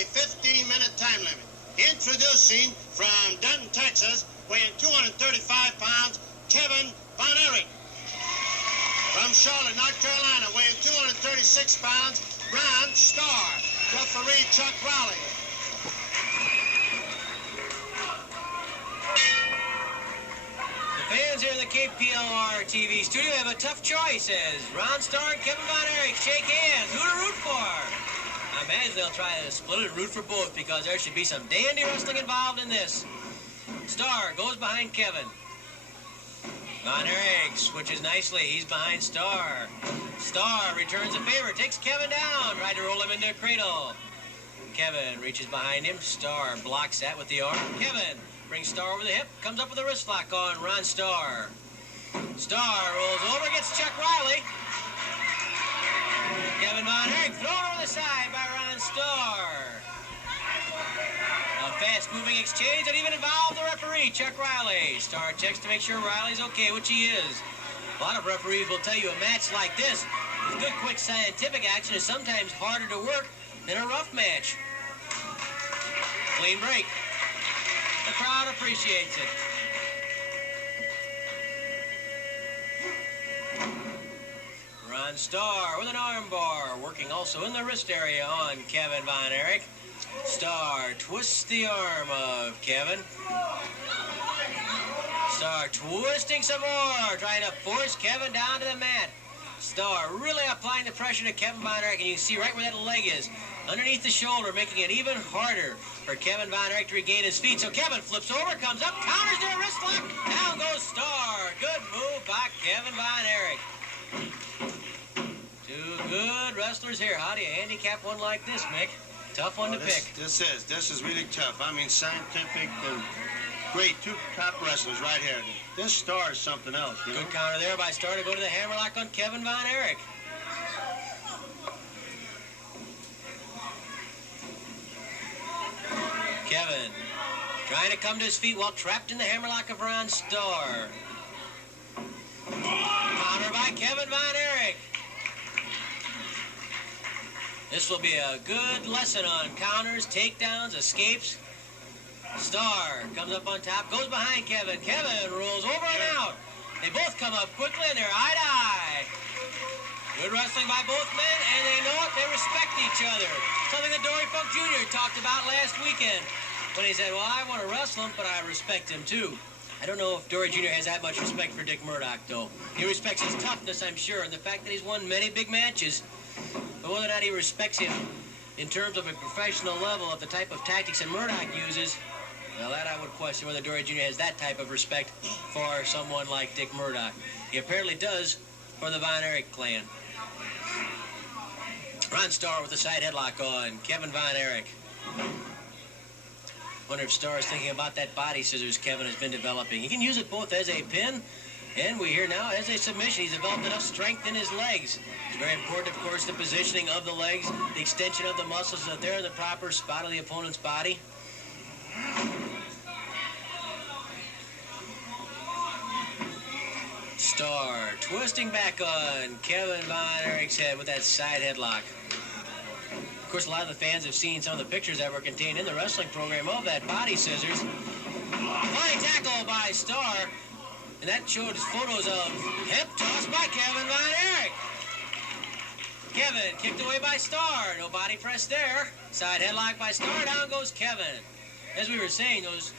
a 15-minute time limit. Introducing from Denton, Texas, weighing 235 pounds, Kevin Von Erich. From Charlotte, North Carolina, weighing 236 pounds, Ron Starr. Referee Chuck Rowley. The fans here in the KPLR TV studio have a tough choice as Ron Starr and Kevin Von Erich shake hands. Who to root for? I imagine they'll try to split it and root for both because there should be some dandy wrestling involved in this. Starr goes behind Kevin. Von Erich switches nicely. He's behind Starr. Starr returns a favor, takes Kevin down, tried to roll him into a cradle. Kevin reaches behind him. Starr blocks that with the arm. Kevin brings Starr over the hip, comes up with a wrist lock on Ron Starr. Starr rolls over, gets Chuck Riley. Kevin Von Erich thrown over the side by Ron Starr. A fast-moving exchange that even involved the referee, Chuck Riley. Starr checks to make sure Riley's okay, which he is. A lot of referees will tell you a match like this with good, quick, scientific action is sometimes harder to work than a rough match. Clean break. The crowd appreciates it. Ron Starr with an armbar, working also in the wrist area on Kevin Von Erich. Starr twists the arm of Kevin. Starr twisting some more, trying to force Kevin down to the mat. Starr really applying the pressure to Kevin Von Erich, and you can see right where that leg is, underneath the shoulder, making it even harder for Kevin Von Erich to regain his feet. So Kevin flips over, comes up, counters their wrist lock, down goes Starr. Good move by Kevin Von Erich. Two good wrestlers here. How do you handicap one like this, Mick? Tough one to pick. This is really tough. I mean, scientific and great. Two top wrestlers right here. This Starr is something else, you know? Good counter there by Starr to go to the hammerlock on Kevin Von Erich. Kevin trying to come to his feet while trapped in the hammerlock of Ron Starr. Counter by Kevin Von Erich. This will be a good lesson on counters, takedowns, escapes. Starr comes up on top, goes behind Kevin. Kevin rolls over and out. They both come up quickly and they're eye to eye. Good wrestling by both men, and they know it. They respect each other. Something that Dory Funk Jr. talked about last weekend when he said, well, I want to wrestle him, but I respect him too. I don't know if Dory Jr. has that much respect for Dick Murdoch, though. He respects his toughness, I'm sure, and the fact that he's won many big matches. But whether or not he respects him in terms of a professional level of the type of tactics that Murdoch uses, well, that I would question whether Dory Jr. has that type of respect for someone like Dick Murdoch. He apparently does for the Von Erich clan. Ron Starr with a side headlock on Kevin Von Erich. Wonder if Starr is thinking about that body scissors Kevin has been developing. He can use it both as a pin, and we hear now as a submission. He's developed enough strength in his legs. It's very important, of course, the positioning of the legs, the extension of the muscles, so that they're in the proper spot of the opponent's body. Starr twisting back on Kevin Von Erich's head with that side headlock. Of course, a lot of the fans have seen some of the pictures that were contained in the wrestling program of that body scissors. Flying tackle by Starr. And that showed photos of hip toss by Kevin Von Erich. Kevin kicked away by Starr. No body press there. Side headlock by Starr. Down goes Kevin. As we were saying, it was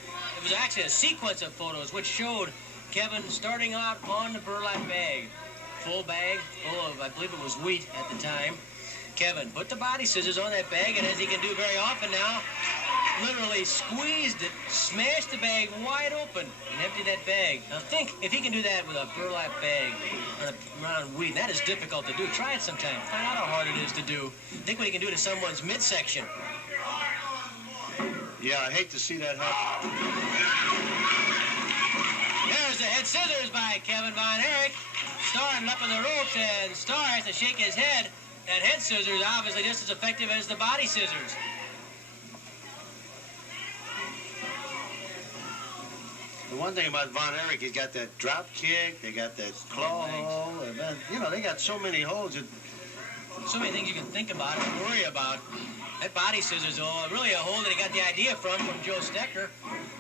actually a sequence of photos which showed Kevin starting out on the burlap bag. Full bag, full of, I believe it was wheat at the time. Kevin put the body scissors on that bag, and as he can do very often now, literally squeezed it, smashed the bag wide open, and emptied that bag. Now think, if he can do that with a burlap bag around wheat, that is difficult to do. Try it sometime. Find out how hard it is to do. Think what he can do to someone's midsection. Yeah, I hate to see that happen. There's the head scissors by Kevin Von Erich. Starr up on the ropes, and Starr has to shake his head. That head scissors obviously just as effective as the body scissors. The one thing about Von Erich, he's got that drop kick, they got that claw hole, and then, you know, they got so many holds. So many things you can think about and worry about. That body scissors, really a hole that he got the idea from Joe Stecker.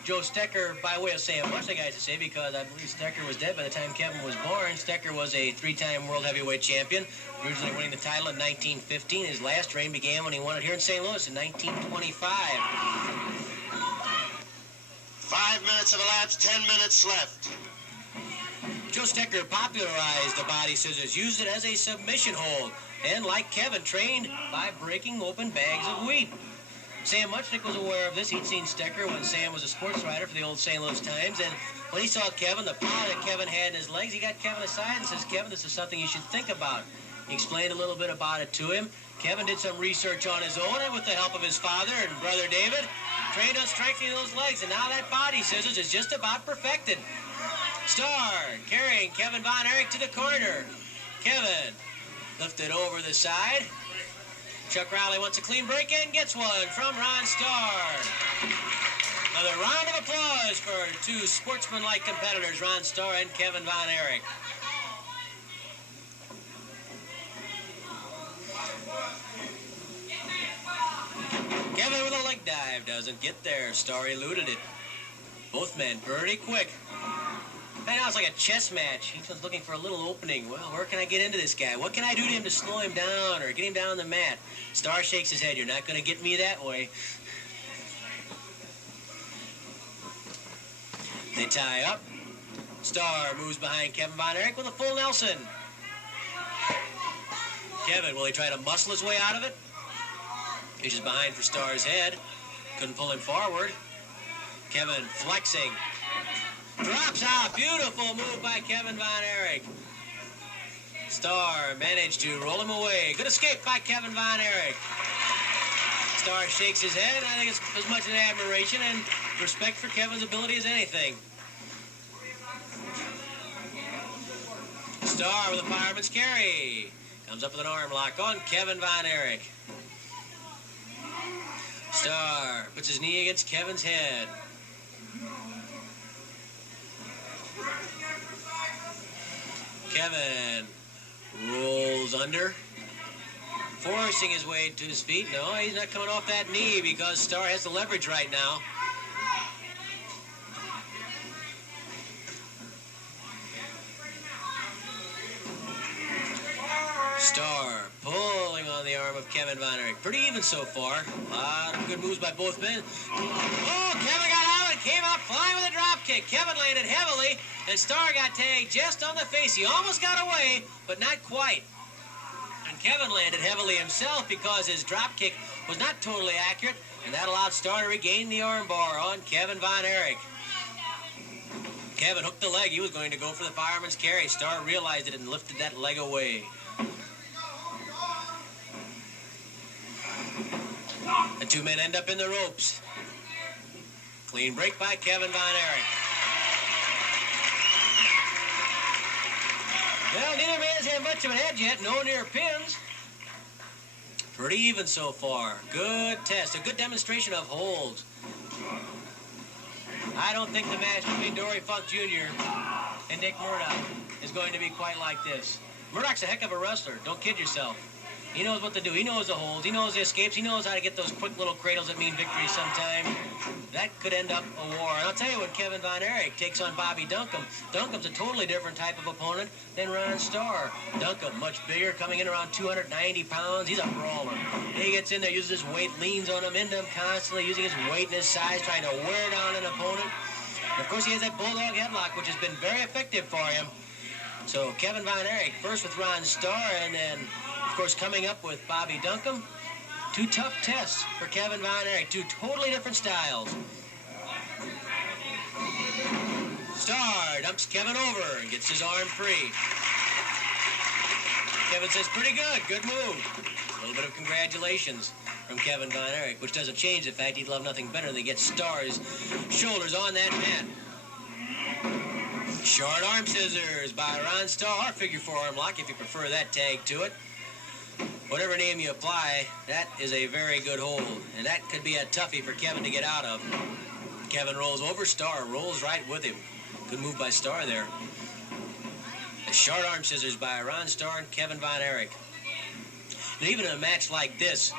Joe Stecker, by way of saying much, I got to say, because I believe Stecker was dead by the time Kevin was born. Stecker was a 3-time world heavyweight champion, originally winning the title in 1915. His last reign began when he won it here in St. Louis in 1925. 5 minutes have elapsed, 10 minutes left. Joe Stecker popularized the body scissors, used it as a submission hold, and like Kevin, trained by breaking open bags of wheat. Sam Muchnick was aware of this. He'd seen Stecker when Sam was a sports writer for the old St. Louis Times, and when he saw Kevin, the power that Kevin had in his legs, he got Kevin aside and says, Kevin, this is something you should think about. He explained a little bit about it to him. Kevin did some research on his own, and with the help of his father and brother David, trained on strengthening those legs, and now that body scissors is just about perfected. Starr carrying Kevin Von Erich to the corner. Kevin lifted over the side. Chuck Riley wants a clean break and gets one from Ron Starr. Another round of applause for two sportsmanlike competitors, Ron Starr and Kevin Von Erich. Kevin with a leg dive doesn't get there. Starr eluded it. Both men pretty quick. Right now it's like a chess match. Each one's looking for a little opening. Well, where can I get into this guy? What can I do to him to slow him down or get him down on the mat? Starr shakes his head. You're not going to get me that way. They tie up. Starr moves behind Kevin Von Erich with a full Nelson. Kevin, will he try to muscle his way out of it? He's just behind for Starr's head. Couldn't pull him forward. Kevin flexing. Drops out. Beautiful move by Kevin Von Erich. Starr managed to roll him away. Good escape by Kevin Von Erich. Starr shakes his head. I think it's as much an admiration and respect for Kevin's ability as anything. Starr with a fireman's carry. Comes up with an arm lock on Kevin Von Erich. Starr puts his knee against Kevin's head. Kevin rolls under, forcing his way to his feet. No, he's not coming off that knee because Starr has the leverage right now. Starr pulling on the arm of Kevin Von Erich. Pretty even so far. A lot of good moves by both men. Oh, Kevin got out and came out flying with a drop kick. Kevin landed heavily, and Starr got tagged just on the face. He almost got away, but not quite. And Kevin landed heavily himself because his drop kick was not totally accurate, and that allowed Starr to regain the armbar on Kevin Von Erich. Kevin hooked the leg. He was going to go for the fireman's carry. Starr realized it and lifted that leg away. The two men end up in the ropes. Clean break by Kevin Von Erich. Well, neither man's had much of an edge yet. No near pins. Pretty even so far. Good test. A good demonstration of holds. I don't think the match between Dory Funk Jr. and Dick Murdoch is going to be quite like this. Murdoch's a heck of a wrestler. Don't kid yourself. He knows what to do. He knows the holds. He knows the escapes. He knows how to get those quick little cradles that mean victory sometime. That could end up a war. And I'll tell you, when Kevin Von Erich takes on Bobby Duncombe, Duncombe's a totally different type of opponent than Ron Starr. Duncombe, much bigger, coming in around 290 pounds. He's a brawler. He gets in there, uses his weight, leans on him, into him constantly, using his weight and his size, trying to wear down an opponent. And of course, he has that bulldog headlock, which has been very effective for him. So Kevin Von Erich, first with Ron Starr, and then, of course, coming up with Bobby Duncombe. Two tough tests for Kevin Von Erich. Two totally different styles. Starr dumps Kevin over and gets his arm free. Kevin says, pretty good. Good move. A little bit of congratulations from Kevin Von Erich, which doesn't change the fact he'd love nothing better than to get Starr's shoulders on that mat. Short arm scissors by Ron Starr, or figure four arm lock if you prefer that tag to it. Whatever name you apply, that is a very good hold. And that could be a toughie for Kevin to get out of. Kevin rolls over, Starr rolls right with him. Good move by Starr there. The short arm scissors by Ron Starr and Kevin Von Erich. And even in a match like this,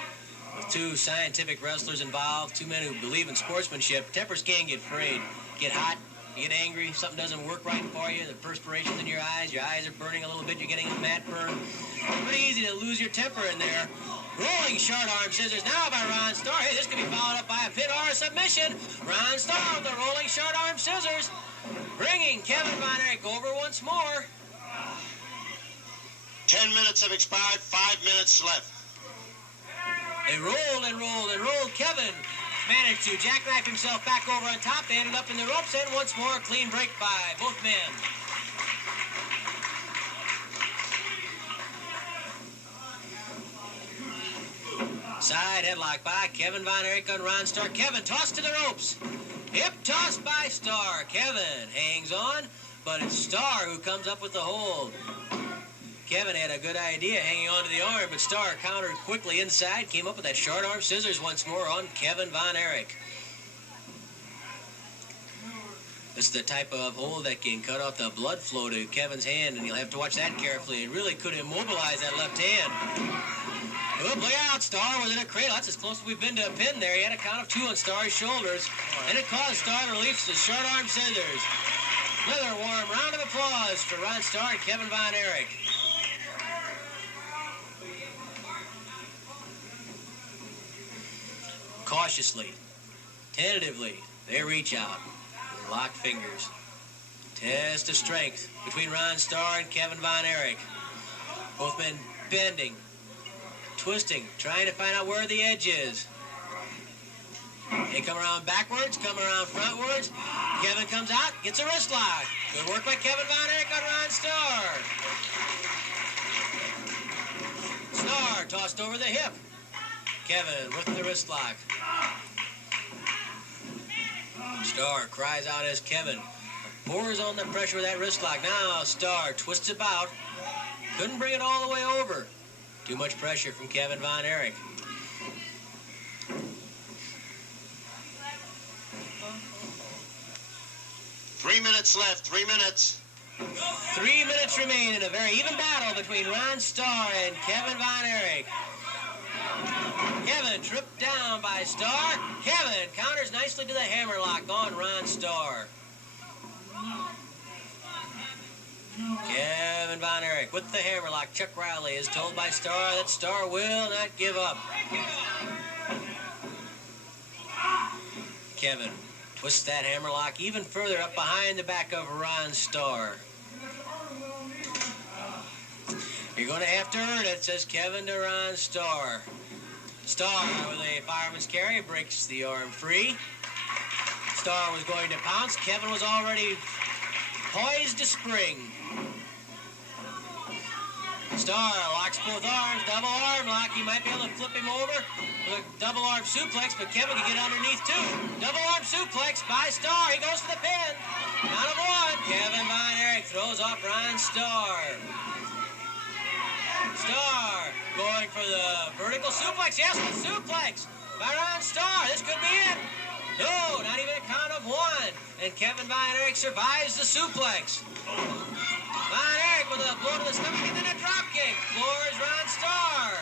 with two scientific wrestlers involved, two men who believe in sportsmanship, tempers can get frayed, get hot, you get angry, something doesn't work right for you, the perspiration's in your eyes are burning a little bit, you're getting a mat burn. Pretty easy to lose your temper in there. Rolling short arm scissors now by Ron Starr. Hey, this could be followed up by a pin or a submission. Ron Starr with the rolling short arm scissors, bringing Kevin Von Erich over once more. 10 minutes have expired, 5 minutes left. They rolled and rolled and rolled. Kevin managed to jackknife himself back over on top. They ended up in the ropes, and once more, a clean break by both men. Side headlock by Kevin Von Erich on Ron Starr. Kevin tossed to the ropes. Hip toss by Starr. Kevin hangs on, but it's Starr who comes up with the hold. Kevin had a good idea hanging on to the arm, but Starr countered quickly inside, came up with that short arm scissors once more on Kevin Von Erich. This is the type of hold that can cut off the blood flow to Kevin's hand, and you'll have to watch that carefully. It really could immobilize that left hand. Oop, look out, Starr was in a cradle. That's as close as we've been to a pin there. He had a count of 2 on Starr's shoulders, and it caused Starr to release the short arm scissors. Another warm round of applause for Ron Starr and Kevin Von Erich. Cautiously, tentatively, they reach out, lock fingers. Test of strength between Ron Starr and Kevin Von Erich. Both men bending, twisting, trying to find out where the edge is. They come around backwards, come around frontwards. Kevin comes out, gets a wrist lock. Good work by Kevin Von Erich on Ron Starr. Starr tossed over the hip. Kevin with the wrist lock. Starr cries out as Kevin pours on the pressure with that wrist lock. Now Starr twists about. Couldn't bring it all the way over. Too much pressure from Kevin Von Erich. Three minutes left, 3 minutes. 3 minutes remain in a very even battle between Ron Starr and Kevin Von Erich. Kevin tripped down by Starr. Kevin counters nicely to the hammerlock on Ron Starr. Kevin Von Erich with the hammerlock. Chuck Riley is told by Starr that Starr will not give up. Kevin twists that hammerlock even further up behind the back of Ron Starr. You're going to have to earn it, says Kevin to Ron Starr. Starr with a fireman's carry breaks the arm free. Starr was going to pounce. Kevin was already poised to spring. Starr locks both arms, double arm lock. He might be able to flip him over with a double arm suplex, but Kevin can get underneath too. Double arm suplex by Starr. He goes for the pin. Count of 1. Kevin Von Erich throws off Ron Starr. Starr going for the vertical suplex. Yes, the suplex by Ron Starr. This could be it. No, not even a count of 1. And Kevin Von Erich survives the suplex. Von Erich with a blow to the stomach and then a drop kick. Floors Ron Starr.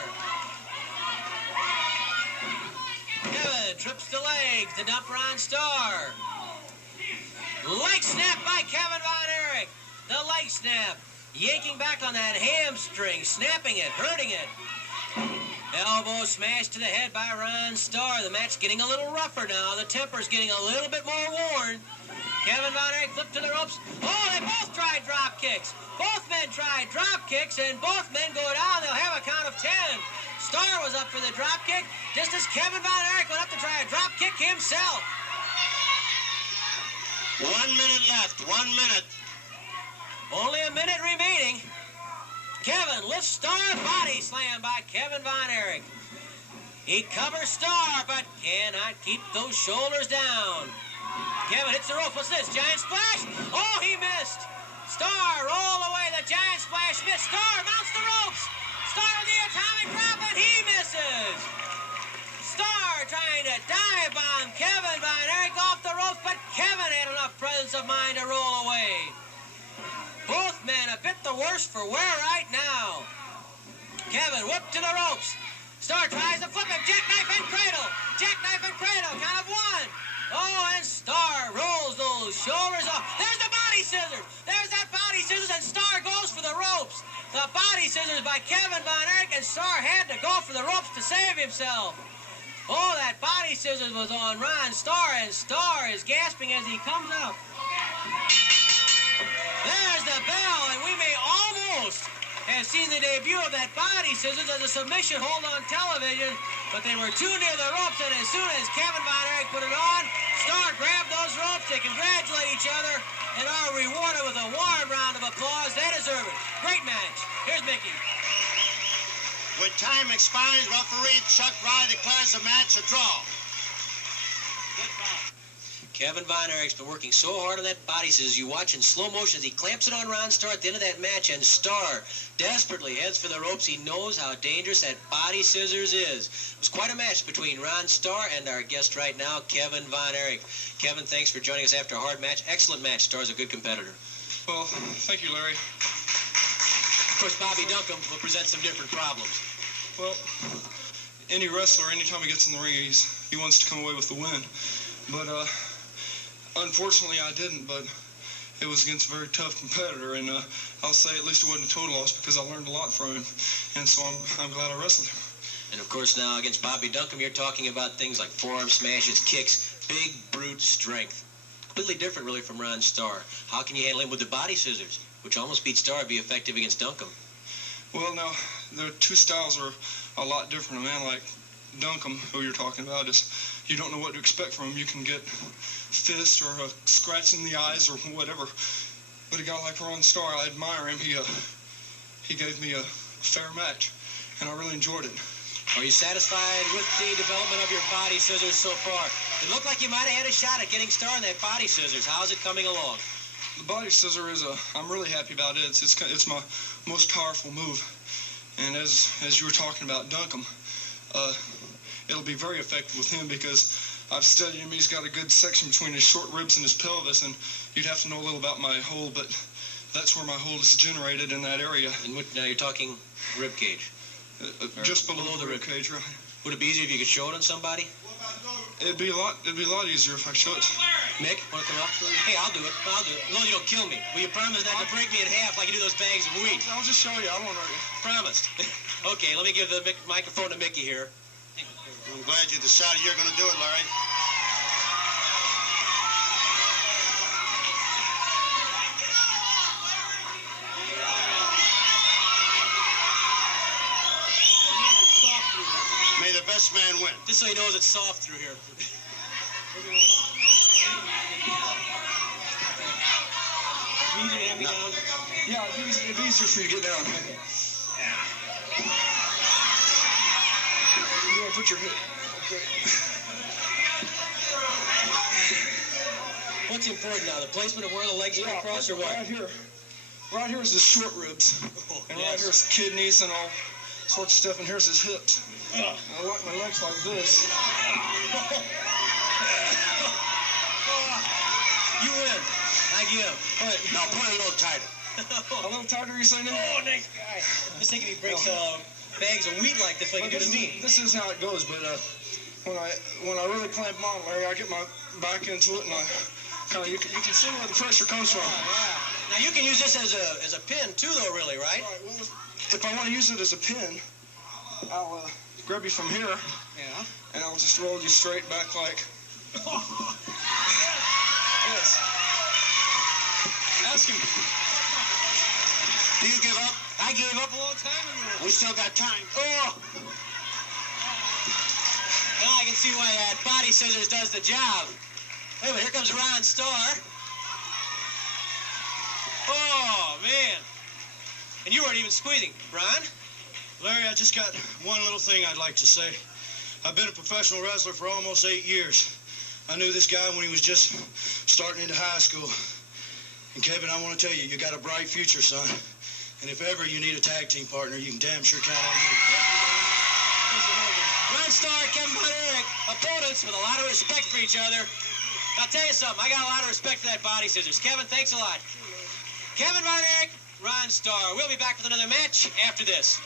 Kevin trips the legs to dump Ron Starr. Leg snap by Kevin Von Erich. The leg snap. Yanking back on that hamstring, snapping it, hurting it. Elbow smash to the head by Ron Starr. The match getting a little rougher now. The temper's getting a little bit more worn. Kevin Von Erich flipped to the ropes. Oh, they both tried drop kicks. Both men tried drop kicks, and both men go down. They'll have a count of 10. Starr was up for the drop kick, just as Kevin Von Erich went up to try a drop kick himself. 1 minute left, 1 minute. Only a minute remaining. Kevin lifts Starr, body slam by Kevin Von Erich. He covers Starr, but cannot keep those shoulders down. Kevin hits the rope. What's this? Giant splash? Oh, he missed. Starr rolled away. The giant splash missed. Starr mounts the ropes. Starr with the atomic drop, and he misses. Starr trying to dive bomb Kevin Von Erich off the ropes, but Kevin had enough presence of mind to roll away. Both men a bit the worse for wear right now. Kevin, whoop to the ropes. Starr tries to flip him. Jackknife and cradle. Jackknife and cradle. Count of one. Oh, and Starr rolls those shoulders off. There's the body scissors. There's that body scissors, and Starr goes for the ropes. The body scissors by Kevin Von Erich, and Starr had to go for the ropes to save himself. Oh, that body scissors was on Ron Starr, and Starr is gasping as he comes out. There's the bell, and we may almost have seen the debut of that body scissors as a submission hold on television, but they were too near the ropes, and as soon as Kevin Von Erich put it on, Starr grabbed those ropes. They congratulate each other and are rewarded with a warm round of applause. They deserve it. Great match. Here's Mickey. With time expiring, referee Chuck Riley declares the match a draw. Kevin Von Erich's been working so hard on that body scissors. You watch in slow motion as he clamps it on Ron Starr at the end of that match, and Starr desperately heads for the ropes. He knows how dangerous that body scissors is. It was quite a match between Ron Starr and our guest right now, Kevin Von Erich. Kevin, thanks for joining us after a hard match. Excellent match. Starr's a good competitor. Well, thank you, Larry. Of course, Bobby Duncombe will present some different problems. Well, any wrestler, anytime he gets in the ring, he wants to come away with the win. But unfortunately, I didn't. But it was against a very tough competitor, and I'll say at least it wasn't a total loss because I learned a lot from him, and so I'm glad I wrestled him. And of course, now against Bobby Duncombe, you're talking about things like forearm smashes, kicks, big brute strength. Completely different, really, from Ron Starr. How can you handle him with the body scissors, which almost beat Starr, be effective against Duncombe? Well, now, the two styles are a lot different. A man like Duncombe, who you're talking about, is you don't know what to expect from him. You can get fist or a scratch in the eyes or whatever. But a guy like Ron Starr, I admire him. He gave me a fair match, and I really enjoyed it. Are you satisfied with the development of your body scissors so far? It looked like you might have had a shot at getting Starr in that body scissors. How's it coming along? The body scissor is I'm really happy about it. It's my most powerful move. And as you were talking about Duncombe, it'll be very effective with him because I've studied him. He's got a good section between his short ribs and his pelvis, and you'd have to know a little about my hold, but that's where my hold is generated in that area. And now you're talking rib cage? Just below the rib cage, right? Would it be easier if you could show it on somebody? It'd be a lot easier if I showed it. Mick, want to come up? Hey, I'll do it. As long as you don't kill me. Will you promise not to break me in half like you do those bags of wheat? I'll just show you. I won't hurt you. Promised. Okay, let me give the microphone to Mickey here. I'm glad you decided you're going to do it, Larry. May the best man win. Just so he knows it's soft through here. Yeah, it'd be easier for you to get down. You want to put your hip. Okay. What's important now? The placement of where the legs go across or what? Right here. Right here is his short ribs. And right here is kidneys and all sorts of stuff. And here's his hips. And I like my legs like this. You win. I give. Right. Now put it a little tighter. A little tighter, you say now? Oh, nice guy. I was thinking he breaks bags of wheat like this, like you do to me. This is how it goes, but when I really clamp them on, Larry, I get my back into it, and you can see where the pressure comes from. Yeah. Now you can use this as a pin too, though, really, right? Right. Well, if I want to use it as a pin, I'll grab you from here. Yeah. And I'll just roll you straight back like. Yes. Ask him. Do you give up? I gave up a long time ago. We still got time. Oh! Now I can see why that body scissors does the job. Wait a minute, here comes Ron Starr. Oh, man. And you weren't even squeezing. Ron? Larry, I just got one little thing I'd like to say. I've been a professional wrestler for almost 8 years. I knew this guy when he was just starting into high school. And Kevin, I want to tell you, you got a bright future, son. And if ever you need a tag team partner, you can damn sure count on me. Ron Starr, Kevin Von Erich, opponents with a lot of respect for each other. I'll tell you something, I got a lot of respect for that body scissors. Kevin, thanks a lot. Kevin Von Erich, Ron Starr. We'll be back with another match after this.